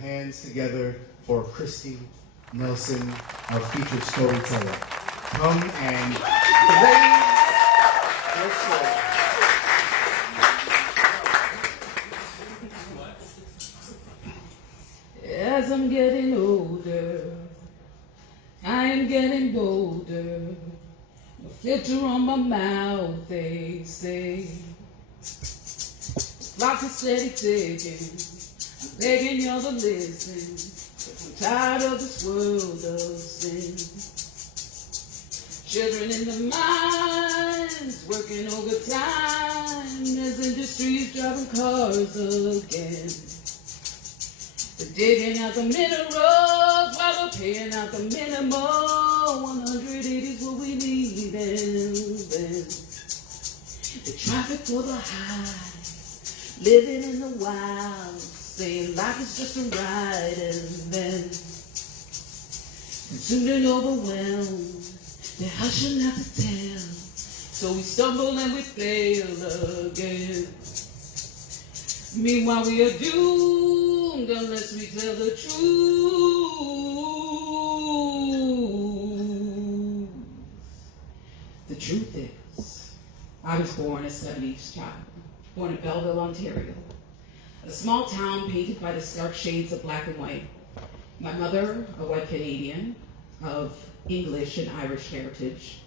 hands together for Christie Nelson, our featured storyteller. Come and raise your soul. As I'm getting older, I am getting bolder. No filter on my mouth, they say. Clock is steady ticking. I'm begging y'all to listen. 'Cause I'm tired of this world of sin. Children in the mines, working overtime as industry's driving cars again. They're digging out the minerals while we're paying out the minimum. 180 is what we need, and then the traffic for the high, living in the wild, saying life is just a ride, and then consumed and overwhelmed. They're hushing not to tell, so we stumble and we fail again. Meanwhile, we are doomed unless we tell the truth. The truth is, I was born a 70s child, born in Belleville, Ontario, a small town painted by the stark shades of black and white. My mother, a white Canadian of English and Irish heritage.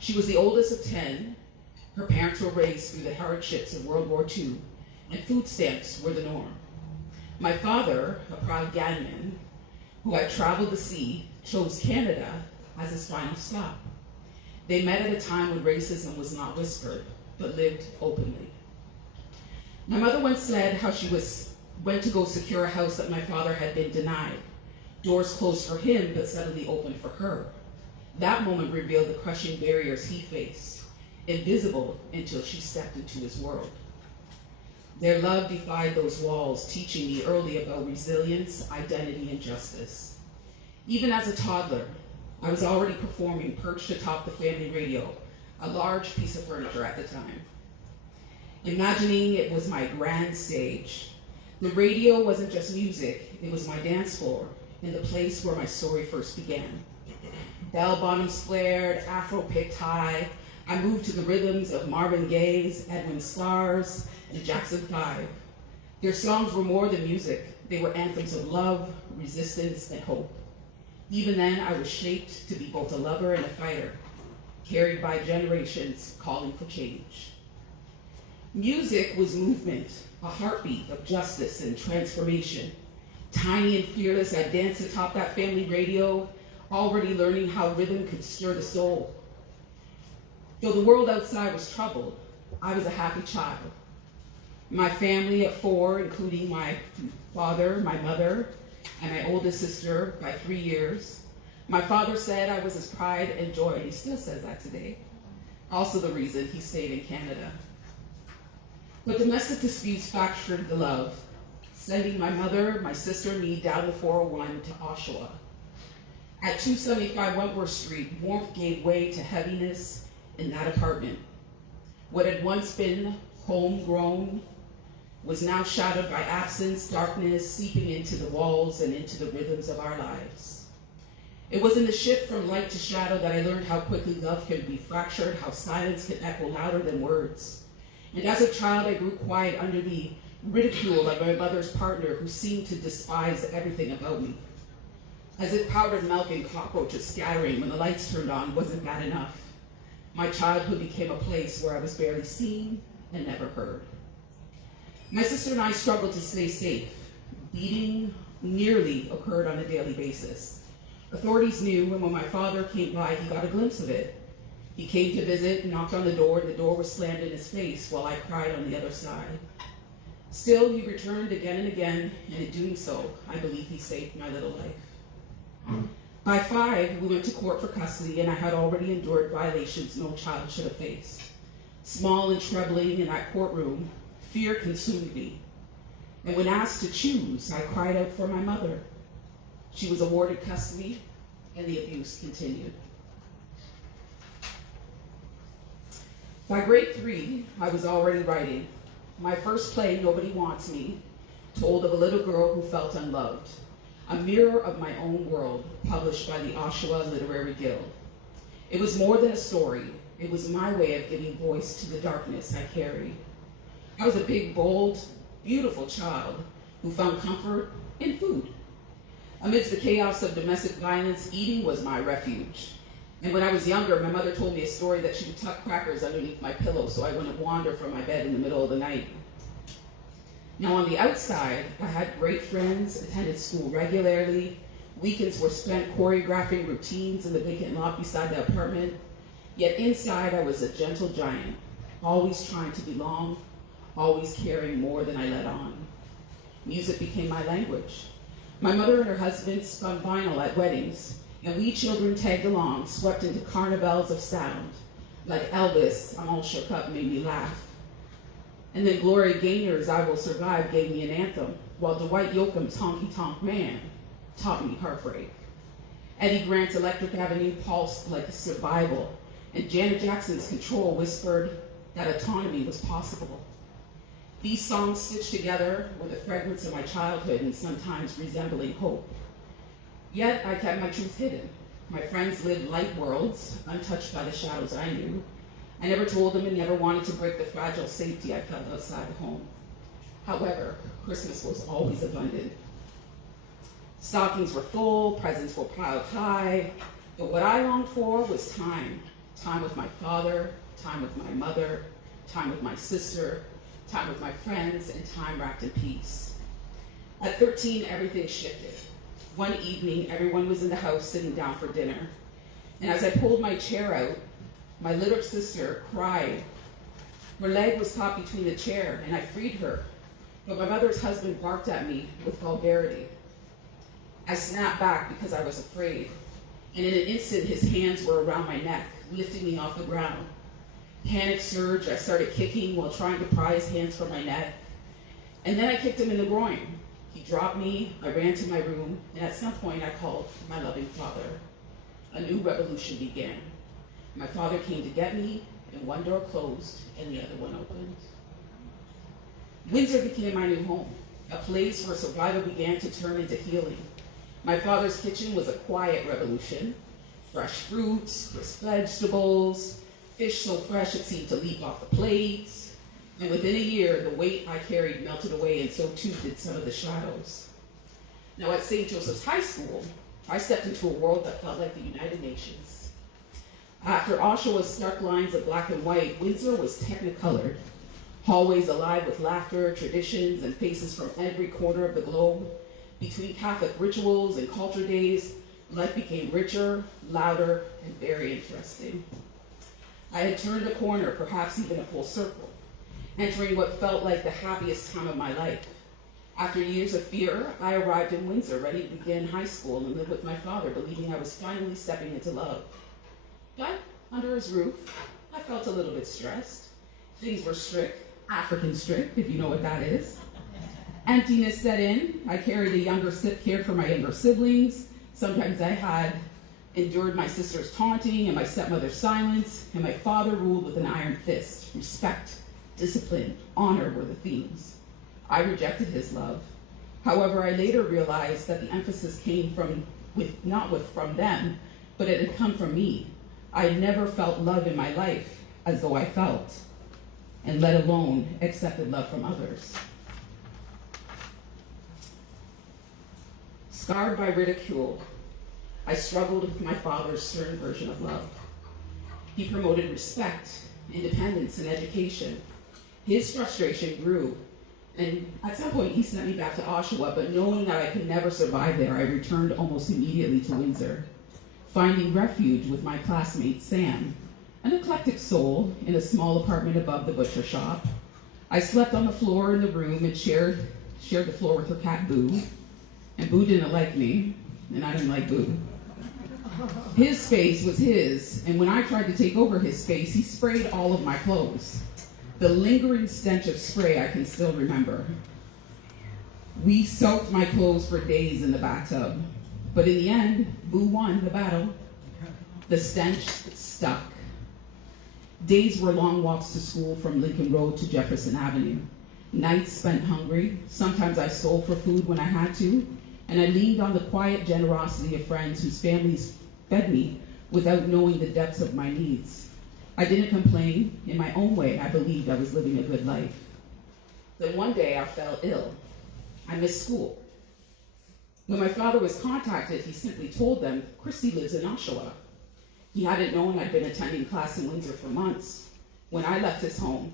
She was the oldest of 10. Her parents were raised through the hardships of World War II, and food stamps were the norm. My father, a proud gangman who had traveled the sea, chose Canada as his final stop. They met at a time when racism was not whispered, but lived openly. My mother once said how she went to go secure a house that my father had been denied. Doors closed for him, but suddenly opened for her. That moment revealed the crushing barriers he faced, invisible until she stepped into his world. Their love defied those walls, teaching me early about resilience, identity, and justice. Even as a toddler, I was already performing perched atop the family radio, a large piece of furniture at the time. Imagining it was my grand stage. The radio wasn't just music, it was my dance floor, and the place where my story first began. Bell bottoms flared, afro picked high. I moved to the rhythms of Marvin Gaye's, Edwin Starr's, and Jackson 5. Their songs were more than music. They were anthems of love, resistance, and hope. Even then, I was shaped to be both a lover and a fighter, carried by generations calling for change. Music was movement, a heartbeat of justice and transformation. Tiny and fearless, I danced atop that family radio, already learning how rhythm could stir the soul. Though the world outside was troubled, I was a happy child. My family of 4, including my father, my mother, and my oldest sister by 3 years. My father said I was his pride and joy, and he still says that today. Also the reason he stayed in Canada. But domestic disputes fractured the love, sending my mother, my sister, and me down the 401 to Oshawa. At 275 Wentworth Street, warmth gave way to heaviness in that apartment. What had once been homegrown was now shadowed by absence, darkness seeping into the walls and into the rhythms of our lives. It was in the shift from light to shadow that I learned how quickly love can be fractured, how silence can echo louder than words. And as a child, I grew quiet under the ridicule of my mother's partner, who seemed to despise everything about me. As if powdered milk and cockroaches scattering when the lights turned on wasn't bad enough, my childhood became a place where I was barely seen and never heard. My sister and I struggled to stay safe. Beating nearly occurred on a daily basis. Authorities knew, and when my father came by, he got a glimpse of it. He came to visit, knocked on the door was slammed in his face while I cried on the other side. Still, he returned again and again, and in doing so, I believe he saved my little life. By 5, we went to court for custody, and I had already endured violations no child should have faced. Small and troubling in that courtroom, fear consumed me. And when asked to choose, I cried out for my mother. She was awarded custody, and the abuse continued. By grade 3, I was already writing. My first play, Nobody Wants Me, told of a little girl who felt unloved, a mirror of my own world, published by the Oshawa Literary Guild. It was more than a story. It was my way of giving voice to the darkness I carried. I was a big, bold, beautiful child who found comfort in food. Amidst the chaos of domestic violence, eating was my refuge. And when I was younger, my mother told me a story that she would tuck crackers underneath my pillow so I wouldn't wander from my bed in the middle of the night. Now on the outside, I had great friends, attended school regularly. Weekends were spent choreographing routines in the vacant lot beside the apartment. Yet inside, I was a gentle giant, always trying to belong, always caring more than I let on. Music became my language. My mother and her husband spun vinyl at weddings, and we children tagged along, swept into carnivals of sound. Like Elvis, I'm All Shook Up made me laugh. And then Gloria Gaynor's I Will Survive gave me an anthem, while Dwight Yoakam's Honky Tonk Man taught me heartbreak. Eddie Grant's Electric Avenue pulsed like a survival, and Janet Jackson's Control whispered that autonomy was possible. These songs stitched together were the fragments of my childhood and sometimes resembling hope. Yet I kept my truth hidden. My friends lived light worlds, untouched by the shadows I knew. I never told them and never wanted to break the fragile safety I felt outside the home. However, Christmas was always abundant. Stockings were full, presents were piled high, but what I longed for was time. Time with my father, time with my mother, time with my sister, time with my friends, and time wrapped in peace. At 13, everything shifted. One evening, everyone was in the house sitting down for dinner. And as I pulled my chair out, my little sister cried. Her leg was caught between the chair, and I freed her. But my mother's husband barked at me with vulgarity. I snapped back because I was afraid. And in an instant, his hands were around my neck, lifting me off the ground. Panic surged, I started kicking while trying to pry his hands from my neck. And then I kicked him in the groin. He dropped me, I ran to my room, and at some point I called my loving father. A new revolution began. My father came to get me, and one door closed and the other one opened. Windsor became my new home, a place where survival began to turn into healing. My father's kitchen was a quiet revolution. Fresh fruits, crisp vegetables, fish so fresh it seemed to leap off the plates. And within a year, the weight I carried melted away, and so too did some of the shadows. Now at St. Joseph's High School, I stepped into a world that felt like the United Nations. After Oshawa's stark lines of black and white, Windsor was technicolored. Hallways alive with laughter, traditions, and faces from every corner of the globe. Between Catholic rituals and culture days, life became richer, louder, and very interesting. I had turned a corner, perhaps even a full circle, entering what felt like the happiest time of my life. After years of fear, I arrived in Windsor, ready to begin high school and live with my father, believing I was finally stepping into love. But under his roof, I felt a little bit stressed. Things were strict, African strict, if you know what that is. Emptiness set in. I cared for my younger siblings. Sometimes I had endured my sister's taunting and my stepmother's silence, and my father ruled with an iron fist. Respect, discipline, honor were the themes. I rejected his love. However, I later realized that the emphasis came from them, but it had come from me. I had never felt love in my life as though I felt, and let alone accepted love from others. Scarred by ridicule, I struggled with my father's stern version of love. He promoted respect, independence, and education. His frustration grew, and at some point he sent me back to Oshawa, but knowing that I could never survive there, I returned almost immediately to Windsor, finding refuge with my classmate Sam, an eclectic soul in a small apartment above the butcher shop. I slept on the floor in the room and shared the floor with her cat Boo, and Boo didn't like me, and I didn't like Boo. His space was his, and when I tried to take over his space, he sprayed all of my clothes. The lingering stench of spray I can still remember. We soaked my clothes for days in the bathtub, but in the end, Boo won the battle. The stench stuck. Days were long walks to school from Lincoln Road to Jefferson Avenue. Nights spent hungry. Sometimes I stole for food when I had to, and I leaned on the quiet generosity of friends whose families fed me without knowing the depths of my needs. I didn't complain. In my own way, I believed I was living a good life. Then one day I fell ill. I missed school. When my father was contacted, he simply told them, Christie lives in Oshawa. He hadn't known I'd been attending class in Windsor for months. When I left his home,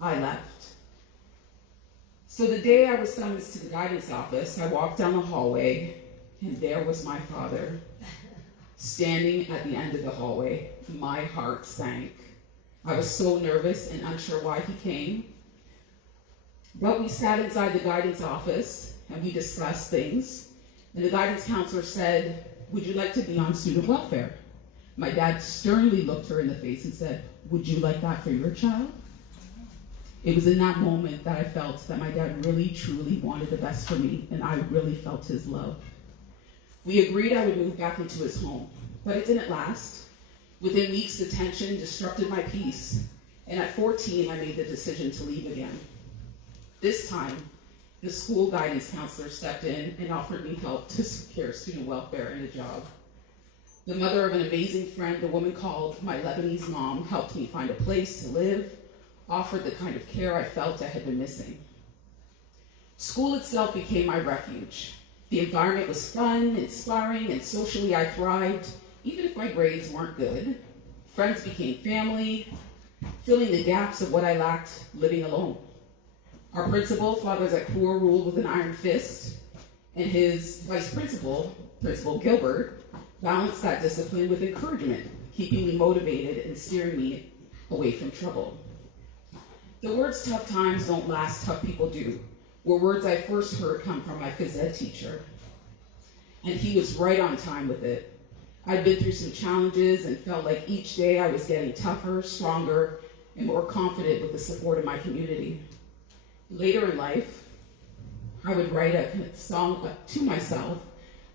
I left. So the day I was summoned to the guidance office, I walked down the hallway, and there was my father, standing at the end of the hallway. My heart sank. I was so nervous and unsure why he came. But we sat inside the guidance office, and we discussed things. And the guidance counselor said, would you like to be on student welfare? My dad sternly looked her in the face and said, would you like that for your child? It was in that moment that I felt that my dad really, truly wanted the best for me, and I really felt his love. We agreed I would move back into his home, but it didn't last. Within weeks, the tension disrupted my peace, and at 14, I made the decision to leave again. This time, the school guidance counselor stepped in and offered me help to secure student welfare and a job. The mother of an amazing friend, a woman called my Lebanese mom, helped me find a place to live, offered the kind of care I felt I had been missing. School itself became my refuge. The environment was fun, inspiring, and socially I thrived, even if my grades weren't good. Friends became family, filling the gaps of what I lacked living alone. Our principal, Father Zakpour, ruled with an iron fist, and his vice principal, Principal Gilbert, balanced that discipline with encouragement, keeping me motivated and steering me away from trouble. The words tough times don't last, tough people do were words I first heard come from my phys ed teacher. And he was right on time with it. I'd been through some challenges and felt like each day I was getting tougher, stronger, and more confident with the support of my community. Later in life, I would write a song to myself,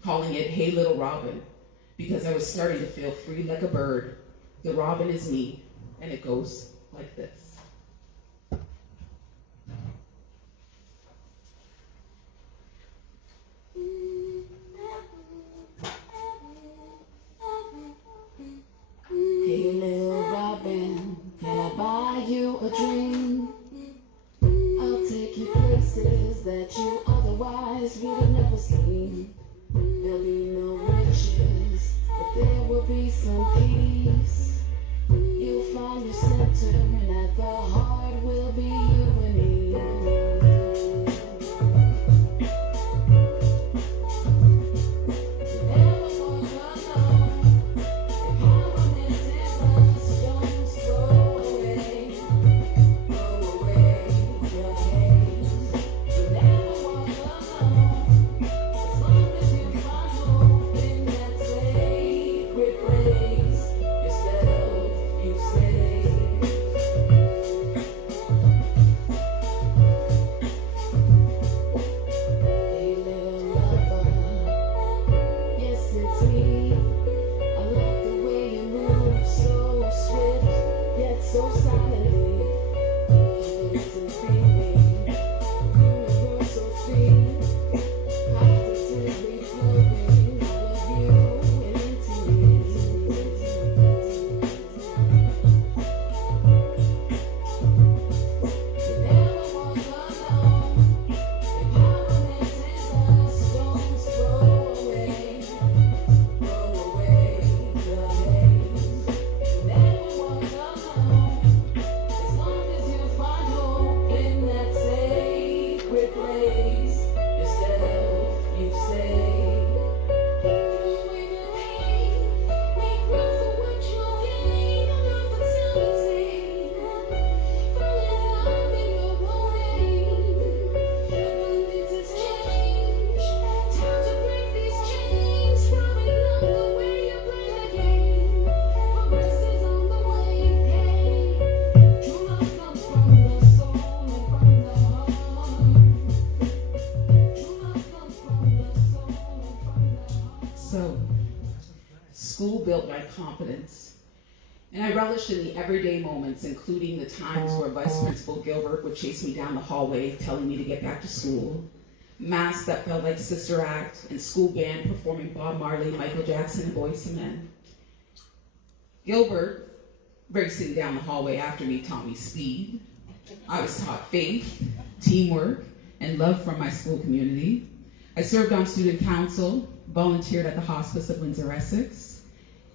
calling it Hey Little Robin, because I was starting to feel free like a bird. The robin is me, and it goes like this. Hey little robin, can I buy you a dream? I'll take you places that you otherwise would have never seen. There'll be no riches, but there will be some peace. You'll find your center, and at the heart will be you and me. So, school built my confidence. And I relished in the everyday moments, including the times where Vice Principal Gilbert would chase me down the hallway telling me to get back to school, mass that felt like Sister Act, and school band performing Bob Marley, Michael Jackson, and Boyz II Men. Gilbert, racing down the hallway after me, taught me speed. I was taught faith, teamwork, and love from my school community. I served on student council, volunteered at the Hospice of Windsor, Essex,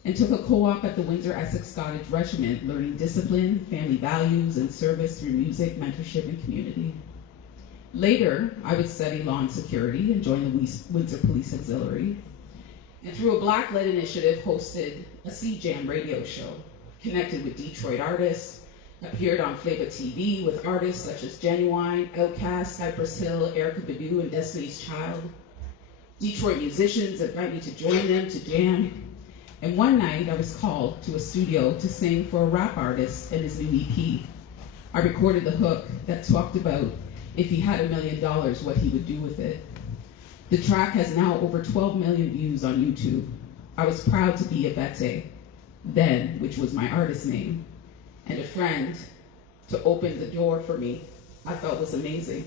and took a co-op at the Windsor Essex Scottish Regiment, learning discipline, family values, and service through music, mentorship, and community. Later, I would study law and security and join the Windsor Police Auxiliary. And through a Black-led initiative, hosted a C-Jam radio show, connected with Detroit artists, appeared on Flava TV with artists such as Genuine, Outkast, Cypress Hill, Erykah Badu, and Destiny's Child. Detroit musicians invited me to join them to jam. And one night, I was called to a studio to sing for a rap artist in his new EP. I recorded the hook that talked about if he had $1 million, what he would do with it. The track has now over 12 million views on YouTube. I was proud to be a Bete, then, which was my artist name, and a friend to open the door for me, I felt was amazing.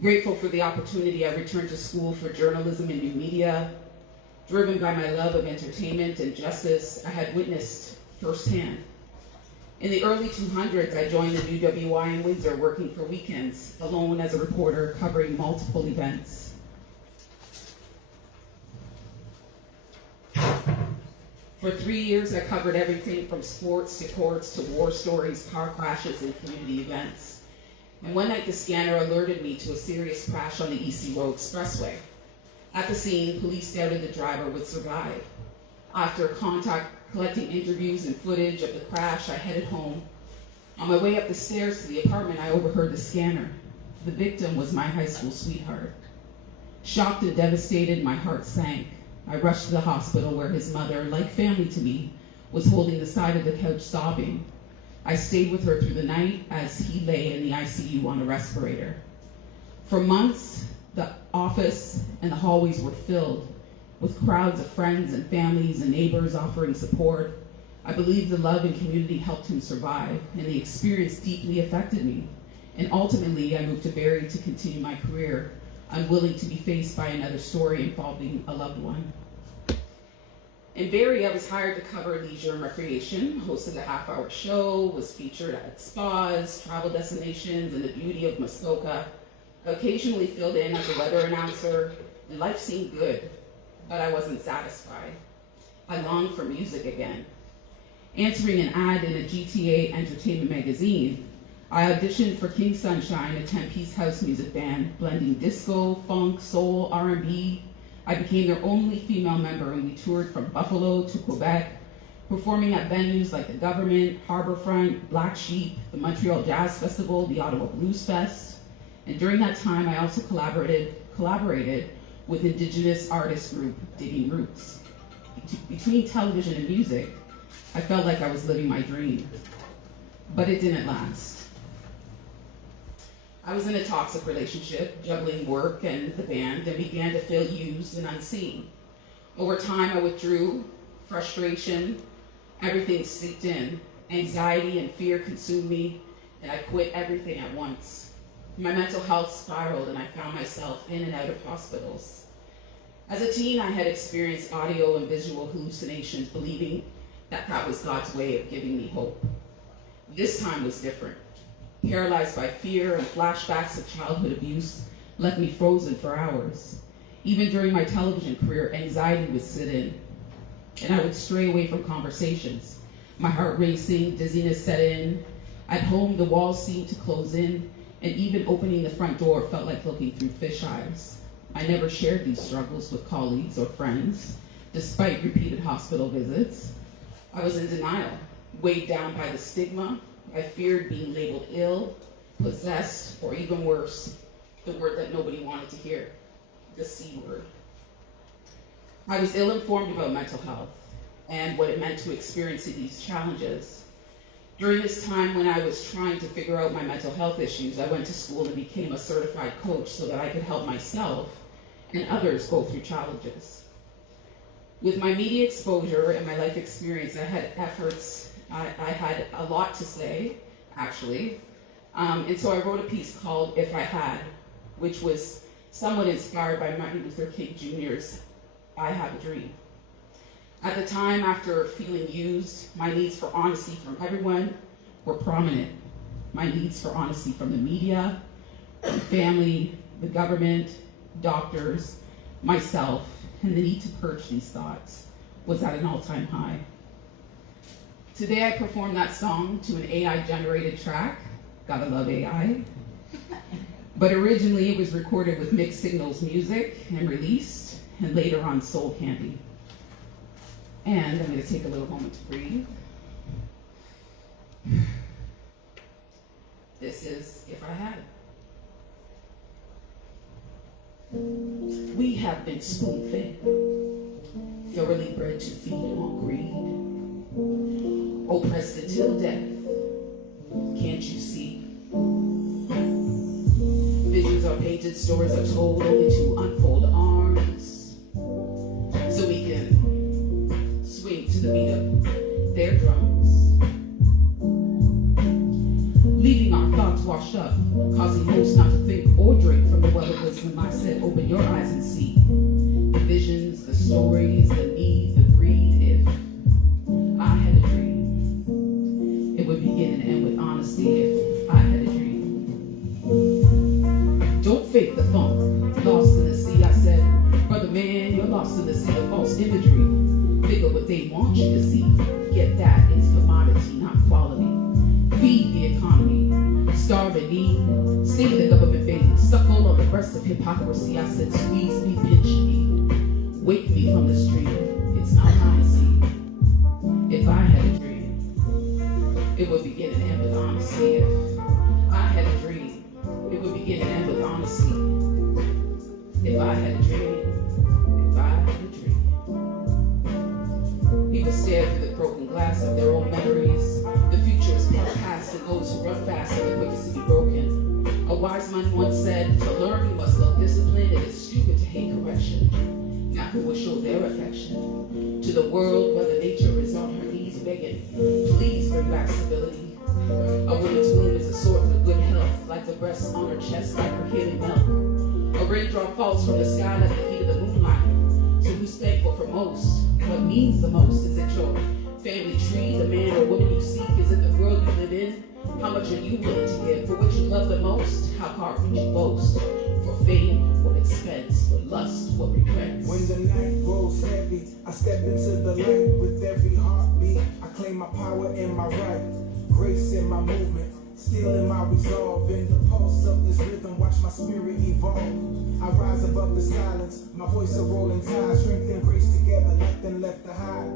Grateful for the opportunity, I returned to school for journalism and new media. Driven by my love of entertainment and justice, I had witnessed firsthand. In the early 200s, I joined the UWI in Windsor, working for weekends, alone as a reporter, covering multiple events. For 3 years, I covered everything from sports to courts to war stories, car crashes, and community events. And one night, the scanner alerted me to a serious crash on the EC Road Expressway. At the scene, police doubted the driver would survive. After collecting interviews and footage of the crash, I headed home. On my way up the stairs to the apartment, I overheard the scanner. The victim was my high school sweetheart. Shocked and devastated, my heart sank. I rushed to the hospital where his mother, like family to me, was holding the side of the couch sobbing. I stayed with her through the night as he lay in the ICU on a respirator. For months, the office and the hallways were filled with crowds of friends and families and neighbors offering support. I believe the love and community helped him survive, and the experience deeply affected me. And ultimately, I moved to Barrie to continue my career, unwilling to be faced by another story involving a loved one. In Barrie, I was hired to cover leisure and recreation, hosted a half-hour show, was featured at spas, travel destinations, and the beauty of Muskoka, occasionally filled in as a weather announcer, and life seemed good, but I wasn't satisfied. I longed for music again. Answering an ad in a GTA entertainment magazine, I auditioned for King Sunshine, a 10-piece house music band, blending disco, funk, soul, R&B. I became their only female member, and we toured from Buffalo to Quebec, performing at venues like the Government, Harborfront, Black Sheep, the Montreal Jazz Festival, the Ottawa Blues Fest. And during that time, I also collaborated with Indigenous artist group Digging Roots. Between television and music, I felt like I was living my dream, but it didn't last. I was in a toxic relationship, juggling work and the band, and began to feel used and unseen. Over time, I withdrew, frustration, everything seeped in. Anxiety and fear consumed me, and I quit everything at once. My mental health spiraled, and I found myself in and out of hospitals. As a teen, I had experienced audio and visual hallucinations, believing that was God's way of giving me hope. This time was different. Paralyzed by fear and flashbacks of childhood abuse left me frozen for hours. Even during my television career, anxiety would sit in, and I would stray away from conversations. My heart racing, dizziness set in. At home, the walls seemed to close in, and even opening the front door felt like looking through fish eyes. I never shared these struggles with colleagues or friends, despite repeated hospital visits. I was in denial, weighed down by the stigma. I feared being labeled ill, possessed, or even worse, the word that nobody wanted to hear, the C word. I was ill-informed about mental health and what it meant to experience these challenges. During this time when I was trying to figure out my mental health issues, I went to school and became a certified coach so that I could help myself and others go through challenges. With my media exposure and my life experience, I had efforts I had a lot to say, actually. And so I wrote a piece called If I Had, which was somewhat inspired by Martin Luther King Jr.'s I Have a Dream. At the time, after feeling used, my needs for honesty from everyone were prominent. My needs for honesty from the media, from family, the government, doctors, myself, and the need to purge these thoughts was at an all-time high. Today I performed that song to an AI-generated track. Gotta love AI. But originally it was recorded with Mixed Signals music and released, and later on Soul Candy. And I'm gonna take a little moment to breathe. This is If I Had. We have been spoon-fed, thoroughly bred to feed on greed, oppressed until death. Can't you see? Visions are painted, stories are told, only to unfold arms, so we can swing to the beat of their drums, leaving our thoughts washed up, causing most not to think or drink from the well of wisdom. I said, open your eyes and see the visions, the stories, the need, the greed. If I had a dream, it would begin and end with honesty. If I had a dream, don't fake the funk, lost in the sea. I said, brother man, you're lost in the sea of false imagery. Think of what they want you to see. Get that, it's commodity, not quality. Feed the economy, starve and need, save the government baby, suckle on the breast of hypocrisy. I said, squeeze me, pinch me, wake me from the stream. It's not honesty. If I had a dream, it would begin and end with honesty. If I had a dream, it would begin and end with honesty. If I had a dream, if I had a dream. People stare through the broken glass of their own memories. The future is past, and those who run fast are the quickest to be broken. A wise man once said, to learn you must love discipline. It is stupid to hate correction. Now who will show their affection to the world? Mother Nature is on her knees begging, please bring back stability. A woman's womb is a sword for good health, like the breasts on her chest, like her healing milk. A raindrop falls from the sky like the heat of the moonlight. So who's thankful for most? What means the most? Is it your family tree, the man or woman you seek? Is it the world you live in? How much are you willing to give? For what you love the most? How far can you boast? For fame, what expense? For lust, what regrets? When the night grows heavy, I step into the light with every heartbeat. I claim my power and my right, grace in my movement, still in my resolve. In the pulse of this rhythm, watch my spirit evolve. I rise above the silence, my voice a rolling tide. Strength and grace together, nothing left to hide.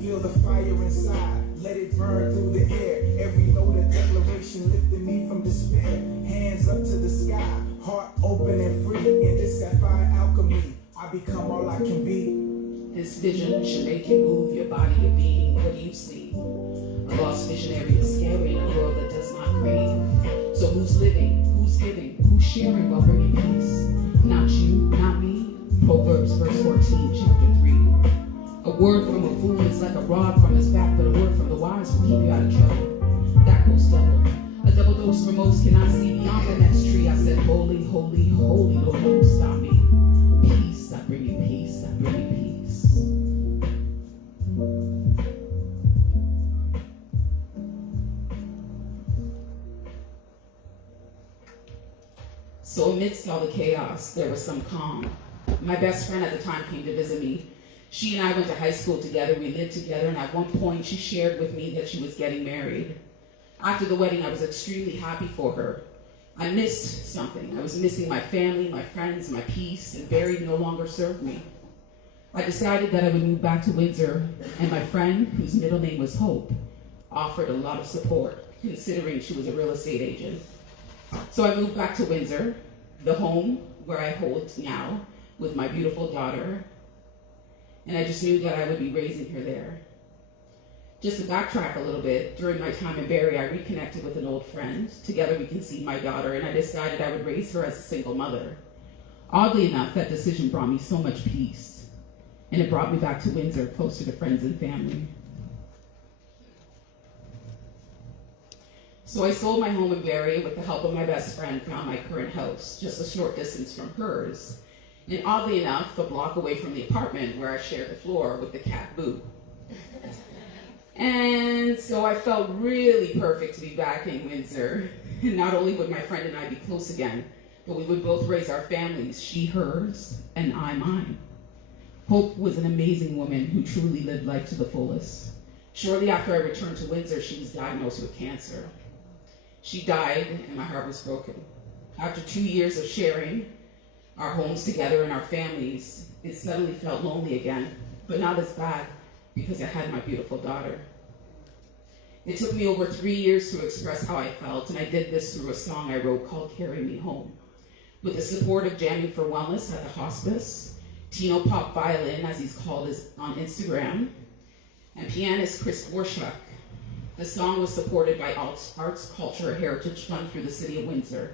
Feel the fire inside, let it burn through the air. Every note a declaration lifting me from despair. Hands up to the sky, heart open and free. In this sapphire alchemy, I become all I can be. This vision should make you move your body, your being. What do you see? A lost visionary is scary in a world that does not grieve. So who's living? Who's giving? Who's sharing while bringing peace? Not you, not me. Proverbs verse 14, chapter 3. A word from a fool is like a rod from his back, but a word from the wise will keep you out of trouble. That goes double. A double dose for most cannot see beyond the next tree. I said, holy, holy, holy, Lord, don't stop me. Peace, I bring you peace, I bring you peace. So amidst all the chaos, there was some calm. My best friend at the time came to visit me. She and I went to high school together, we lived together, and at one point she shared with me that she was getting married. After the wedding, I was extremely happy for her. I missed something. I was missing my family, my friends, my peace, and Barry no longer served me. I decided that I would move back to Windsor, and my friend, whose middle name was Hope, offered a lot of support, considering she was a real estate agent. So I moved back to Windsor, the home where I hold now, with my beautiful daughter, and I just knew that I would be raising her there. Just to backtrack a little bit, during my time in Barrie, I reconnected with an old friend. Together we conceived my daughter, and I decided I would raise her as a single mother. Oddly enough, that decision brought me so much peace, and it brought me back to Windsor, closer to friends and family. So I sold my home in Barrie, and with the help of my best friend, found my current house, just a short distance from hers. And oddly enough, a block away from the apartment where I shared the floor with the cat Boo. And so I felt really perfect to be back in Windsor. And not only would my friend and I be close again, but we would both raise our families, she hers, and I mine. Hope was an amazing woman who truly lived life to the fullest. Shortly after I returned to Windsor, she was diagnosed with cancer. She died, and my heart was broken. After 2 years of sharing our homes together and our families, it suddenly felt lonely again, but not as bad because I had my beautiful daughter. It took me over 3 years to express how I felt, and I did this through a song I wrote called Carry Me Home. With the support of Jamming for Wellness at the hospice, Tino Pop Violin, as he's called on Instagram, and pianist Chris Borshak. The song was supported by Arts, Culture, Heritage Fund through the city of Windsor,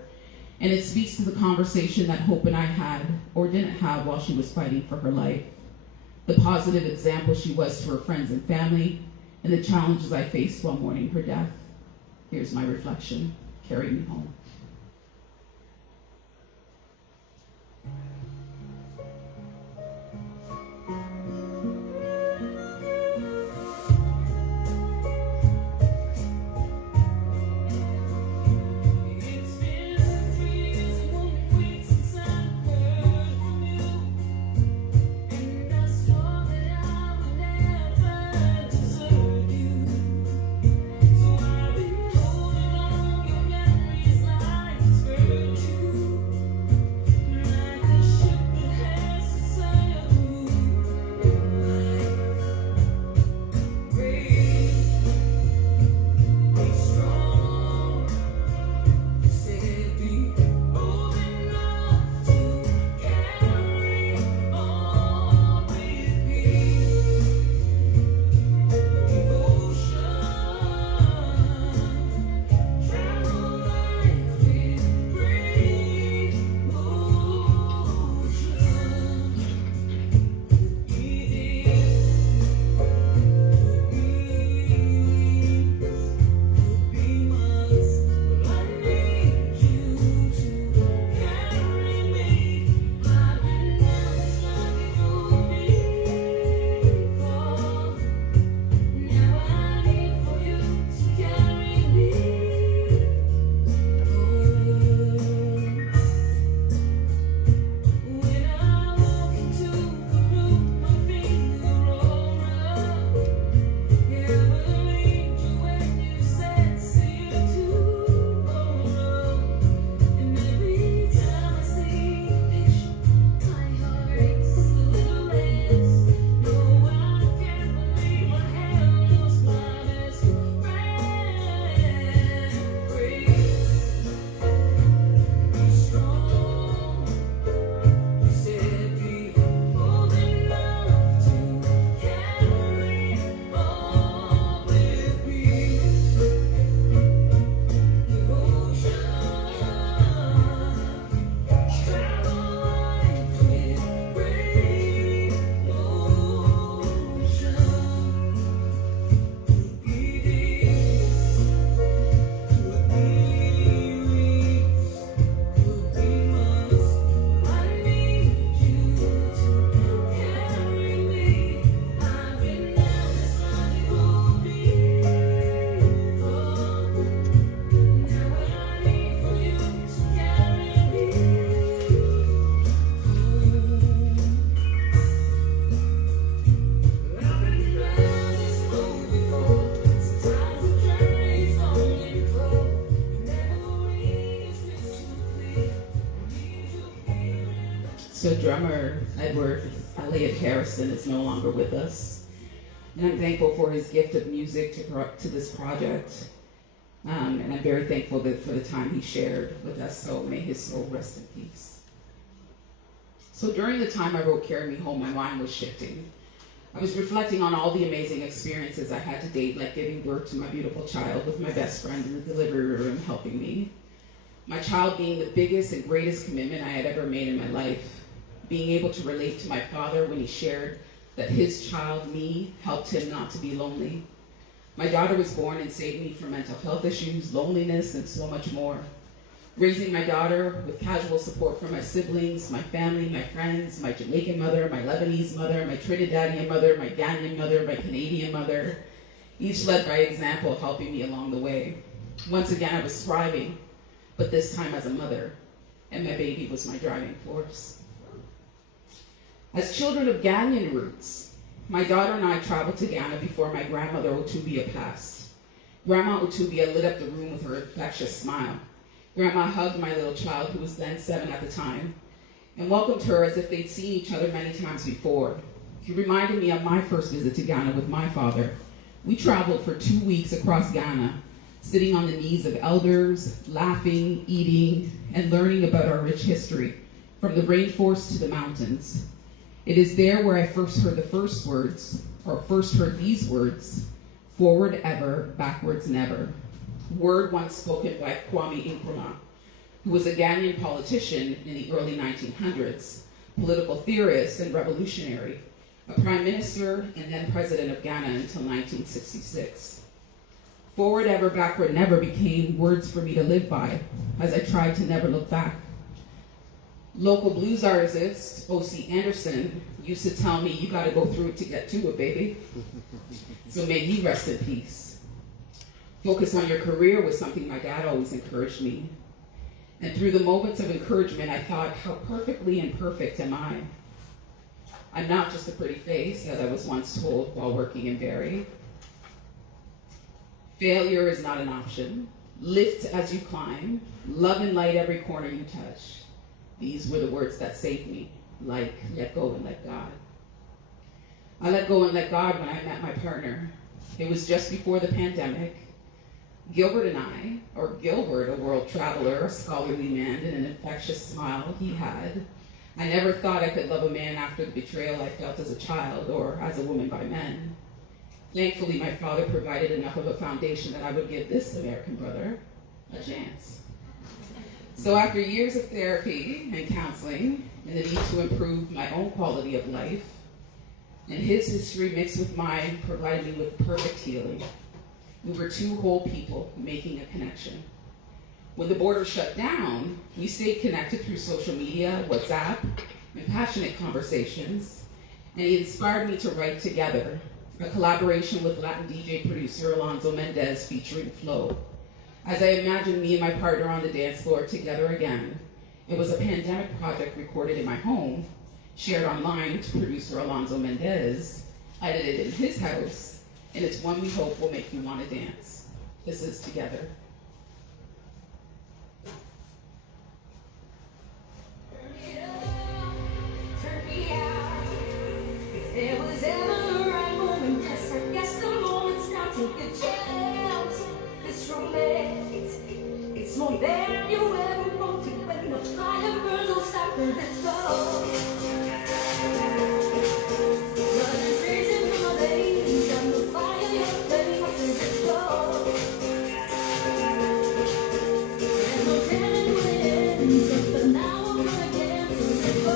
and it speaks to the conversation that Hope and I had, or didn't have, while she was fighting for her life, the positive example she was to her friends and family, and the challenges I faced while mourning her death. Here's my reflection, Carry Me Home. So drummer Edward Elliott Harrison is no longer with us. And I'm thankful for his gift of music to this project. And I'm very thankful for the time he shared with us, so may his soul rest in peace. So during the time I wrote Carry Me Home, my mind was shifting. I was reflecting on all the amazing experiences I had to date, like giving birth to my beautiful child with my best friend in the delivery room helping me. My child being the biggest and greatest commitment I had ever made in my life. Being able to relate to my father when he shared that his child, me, helped him not to be lonely. My daughter was born and saved me from mental health issues, loneliness, and so much more. Raising my daughter with casual support from my siblings, my family, my friends, my Jamaican mother, my Lebanese mother, my Trinidadian mother, my Ghanaian mother, my Canadian mother, each led by example, helping me along the way. Once again, I was thriving, but this time as a mother, and my baby was my driving force. As children of Ghanaian roots, my daughter and I traveled to Ghana before my grandmother Otubia passed. Grandma Otubia lit up the room with her infectious smile. Grandma hugged my little child, who was then 7 at the time, and welcomed her as if they'd seen each other many times before. She reminded me of my first visit to Ghana with my father. We traveled for 2 weeks across Ghana, sitting on the knees of elders, laughing, eating, and learning about our rich history, from the rainforest to the mountains. It is there where I first heard these words, forward ever, backwards never. Word once spoken by Kwame Nkrumah, who was a Ghanaian politician in the early 1900s, political theorist and revolutionary, a prime minister and then president of Ghana until 1966. Forward ever, backward never became words for me to live by as I tried to never look back. Local blues artist O.C. Anderson used to tell me, you gotta go through it to get to it, baby. So may he rest in peace. Focus on your career was something my dad always encouraged me. And through the moments of encouragement, I thought, how perfectly imperfect am I? I'm not just a pretty face, as I was once told while working in Barrie. Failure is not an option. Lift as you climb. Love and light every corner you touch. These were the words that saved me, like let go and let God. I let go and let God when I met my partner. It was just before the pandemic. Gilbert and I, or Gilbert, a world traveler, a scholarly man, and an infectious smile he had. I never thought I could love a man after the betrayal I felt as a child or as a woman by men. Thankfully, my father provided enough of a foundation that I would give this American brother a chance. So after years of therapy and counseling, and the need to improve my own quality of life, and his history mixed with mine provided me with perfect healing. We were two whole people making a connection. When the border shut down, we stayed connected through social media, WhatsApp, and passionate conversations, and he inspired me to write Together, a collaboration with Latin DJ producer Alonso Mendez featuring Flo. As I imagined me and my partner on the dance floor together again, it was a pandemic project recorded in my home, shared online to producer Alonso Mendez, edited in his house, and it's one we hope will make you want to dance. This is Together. Turn me out. If there was ever a right moment, yes, I guess the moment's now. Take a chance. This romance, it's more than you ever wanted. When the fire burns, don't stop and let's go. Blood is raging through my veins. I'm the fire you're playing. Let's go. There's no telling when, but now I'm gonna dance. Let's go.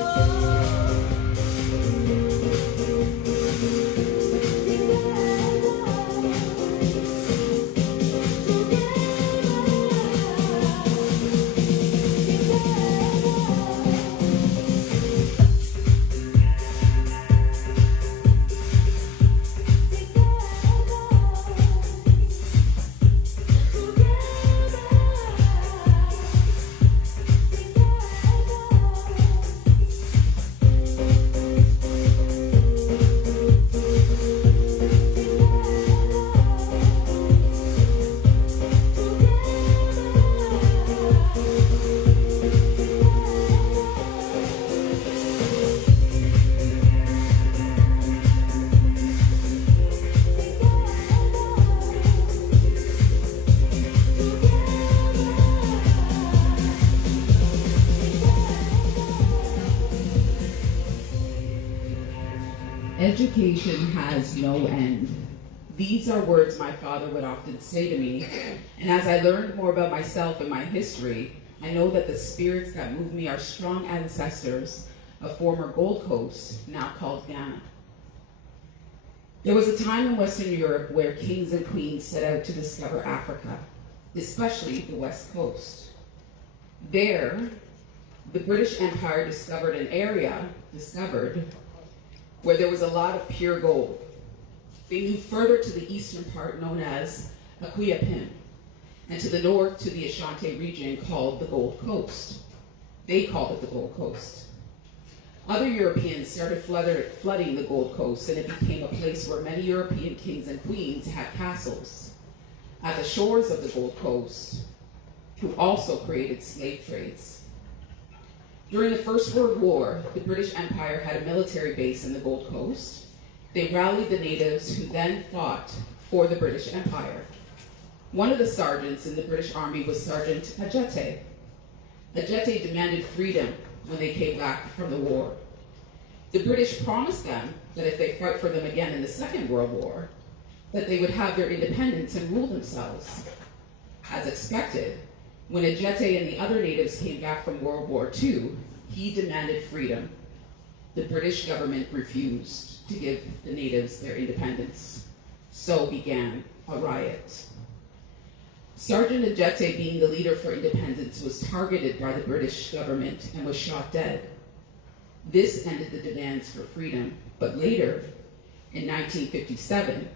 Education has no end. These are words my father would often say to me, and as I learned more about myself and my history, I know that the spirits that move me are strong ancestors of former Gold Coast, now called Ghana. There was a time in Western Europe where kings and queens set out to discover Africa, especially the West Coast. There, the British Empire discovered an area where there was a lot of pure gold. They moved further to the eastern part known as Aquia-Pim, and to the north to the Ashanti region called the Gold Coast. They called it the Gold Coast. Other Europeans started flooding the Gold Coast, and it became a place where many European kings and queens had castles at the shores of the Gold Coast, who also created slave trades. During the First World War, the British Empire had a military base in the Gold Coast. They rallied the natives who then fought for the British Empire. One of the sergeants in the British Army was Sergeant Ajete. Ajete demanded freedom when they came back from the war. The British promised them that if they fought for them again in the Second World War, that they would have their independence and rule themselves. As expected, when Ajete and the other natives came back from World War II, he demanded freedom. The British government refused to give the natives their independence. So began a riot. Sergeant Ajete, being the leader for independence, was targeted by the British government and was shot dead. This ended the demands for freedom, but later, in 1957,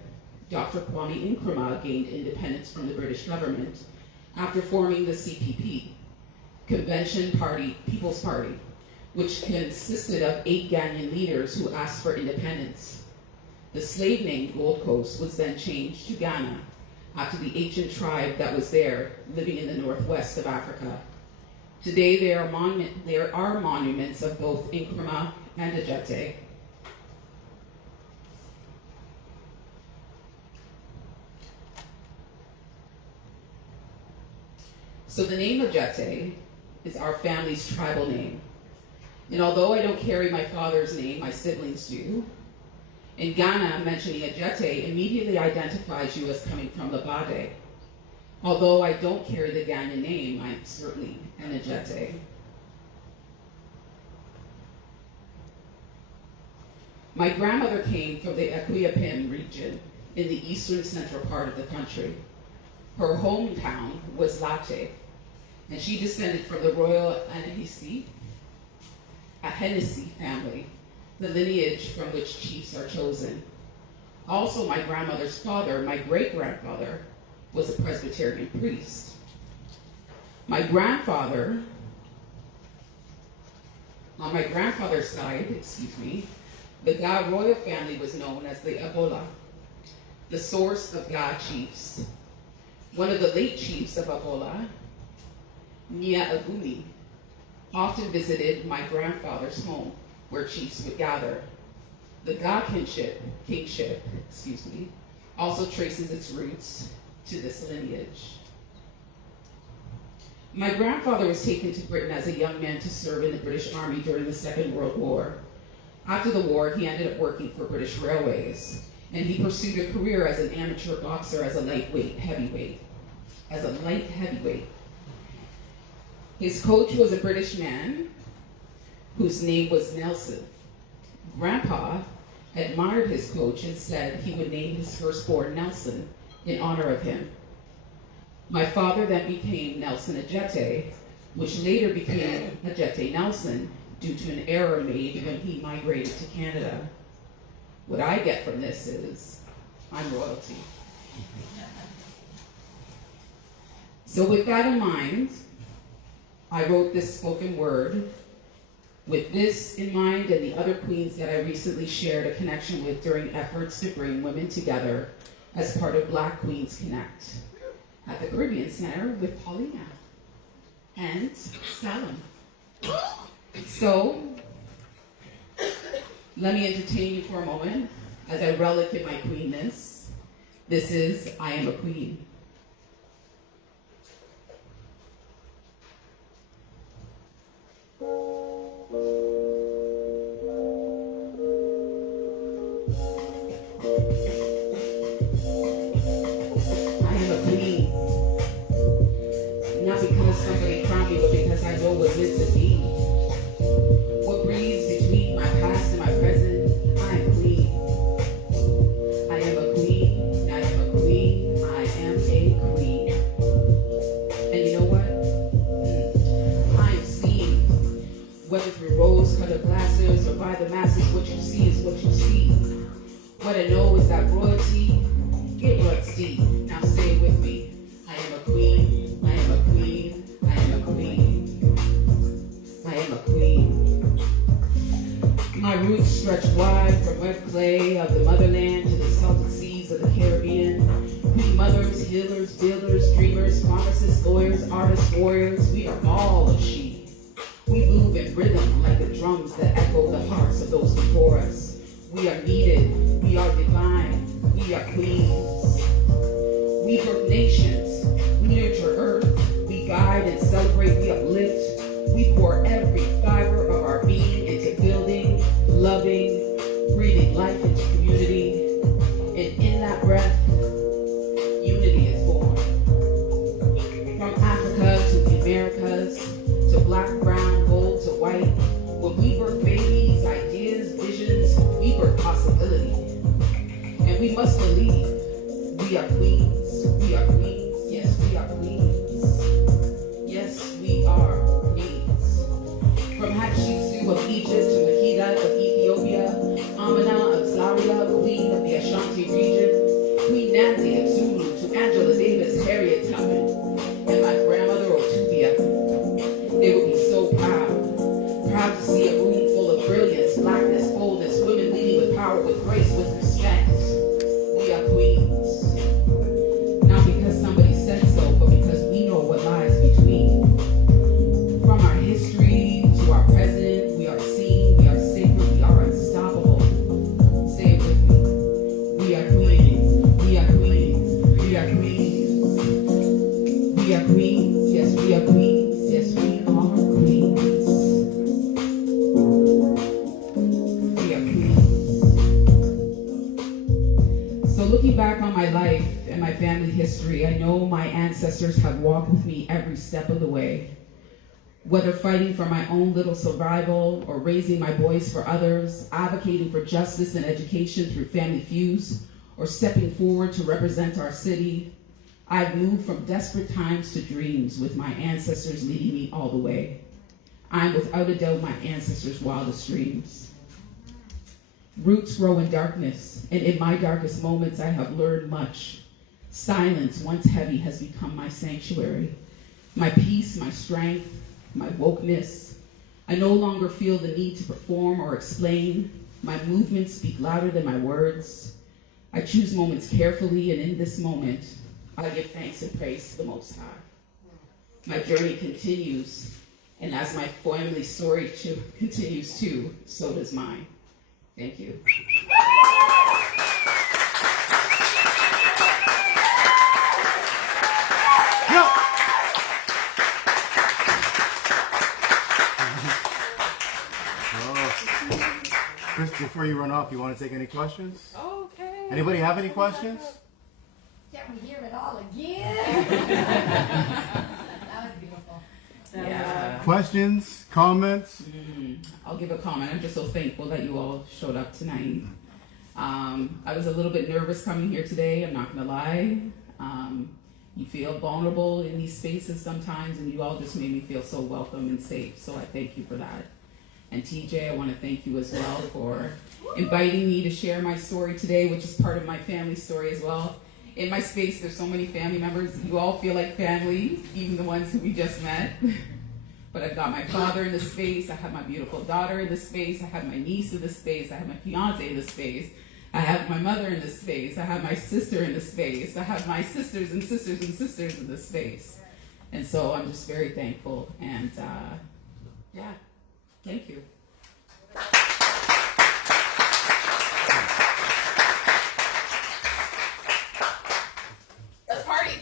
Dr. Kwame Nkrumah gained independence from the British government after forming the CPP, Convention Party, People's Party, which consisted of 8 Ghanaian leaders who asked for independence. The slave name Gold Coast was then changed to Ghana, after the ancient tribe that was there, living in the northwest of Africa. Today there are monuments of both Nkrumah and Ajete. So the name Ajete is our family's tribal name. And although I don't carry my father's name, my siblings do, in Ghana, mentioning Ajete immediately identifies you as coming from Labade. Although I don't carry the Ghanaian name, I'm certainly an Ajete. My grandmother came from the Aquia-Pim region in the eastern central part of the country. Her hometown was Late, and she descended from the royal Ahennessy family, the lineage from which chiefs are chosen. Also, my grandmother's father, my great-grandfather, was a Presbyterian priest. My grandfather, on my grandfather's side, the Ga royal family was known as the Abola, the source of Ga chiefs. One of the late chiefs of Abola, Nia Agumi, often visited my grandfather's home, where chiefs would gather. The Ga kingship, also traces its roots to this lineage. My grandfather was taken to Britain as a young man to serve in the British Army during the Second World War. After the war, he ended up working for British Railways, and he pursued a career as an amateur boxer as a light heavyweight. His coach was a British man whose name was Nelson. Grandpa admired his coach and said he would name his firstborn Nelson in honor of him. My father then became Nelson Ajete, which later became Ajete Nelson due to an error made when he migrated to Canada. What I get from this is, I'm royalty. So with that in mind, I wrote this spoken word. With this in mind and the other queens that I recently shared a connection with during efforts to bring women together as part of Black Queens Connect at the Caribbean Center with Paulina and Salem. So, let me entertain you for a moment as I relic in my queenness. This is I Am a Queen. Not because somebody crowned me, but because I know what meant to be. What breathes between my past and my present, I am clean. narratives or by the masses. What you see is what you see. What I know is that royalty, it runs deep. Now say it with me. I am a queen, I am a queen, I am a queen. I am a queen. My roots stretch wide from red clay of the motherland to the salted seas of the Caribbean. We mothers, healers, builders, dreamers, pharmacists, lawyers, artists, warriors, we are all a she. We move in rhythm like the drums that echo the hearts of those before us. We are needed, we are divine, we are queens. We birth nations, we nurture earth, we guide and celebrate, we uplift. We pour every fiber of our being into building, loving, breathing life into community. And in that breath, unity is born. From Africa to the Americas, to black, brown, gold, to white. When we birth babies, ideas, visions, we birth possibility. And we must believe we are queens, we are queens, yes, we are queens. Yes, we are queens. From Hatshepsut of Egypt to Makeda of Ethiopia, Amina of Zaria, Queen of the Ashanti region, Queen Nancy of Zulu to Angela Davis, Harriet Tubman, and my grandmother Otubia. They would be so proud to see a room full of brilliance, blackness, boldness, women leading with power, with grace, with respect. We are queens. Not because somebody said so, but because we know what lies between. From our history to our present, we are seen, we are sacred, we are unstoppable. Say it with me. We are queens, we are queens, we are queens. We are queens, yes, we are queens, yes, we are queens. We are queens. So looking back on my life and my family history, I know my ancestors have walked with me every step of the way. Whether fighting for my own little survival or raising my boys for others, advocating for justice and education through family feuds, or stepping forward to represent our city, I've moved from desperate times to dreams with my ancestors leading me all the way. I'm without a doubt my ancestors' wildest dreams. Roots grow in darkness, and in my darkest moments I have learned much. Silence, once heavy, has become my sanctuary. My peace, my strength, my wokeness. I no longer feel the need to perform or explain. My movements speak louder than my words. I choose moments carefully, and in this moment, I give thanks and praise to the Most High. My journey continues, and as my family story continues too, so does mine. Thank you. Chris, before you run off, you want to take any questions? Okay. Anybody have any questions? Can we hear it all again? That was beautiful. Yeah. Questions, comments? I'll give a comment. I'm just so thankful that you all showed up tonight. I was a little bit nervous coming here today, I'm not gonna lie. You feel vulnerable in these spaces sometimes, and you all just made me feel so welcome and safe, so I thank you for that. And TJ, I want to thank you as well for inviting me to share my story today, which is part of my family story as well. In my space, there's so many family members. You all feel like family, even the ones who we just met. But I've got my father in the space, I have my beautiful daughter in the space, I have my niece in the space, I have my fiance in the space, I have my mother in the space, I have my sister in the space, I have my sisters and sisters and sisters in the space. And so I'm just very thankful, and yeah, thank you. Let's party!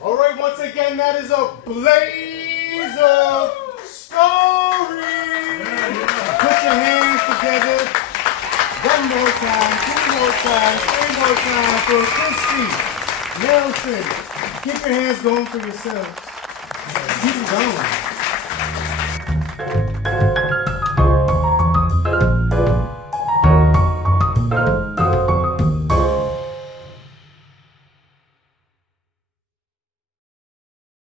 All right, once again, that is a blaze of story. Put your hands together. One more time, two more times, three more times for Christie Nelson. Keep your hands going for yourself. Keep them going.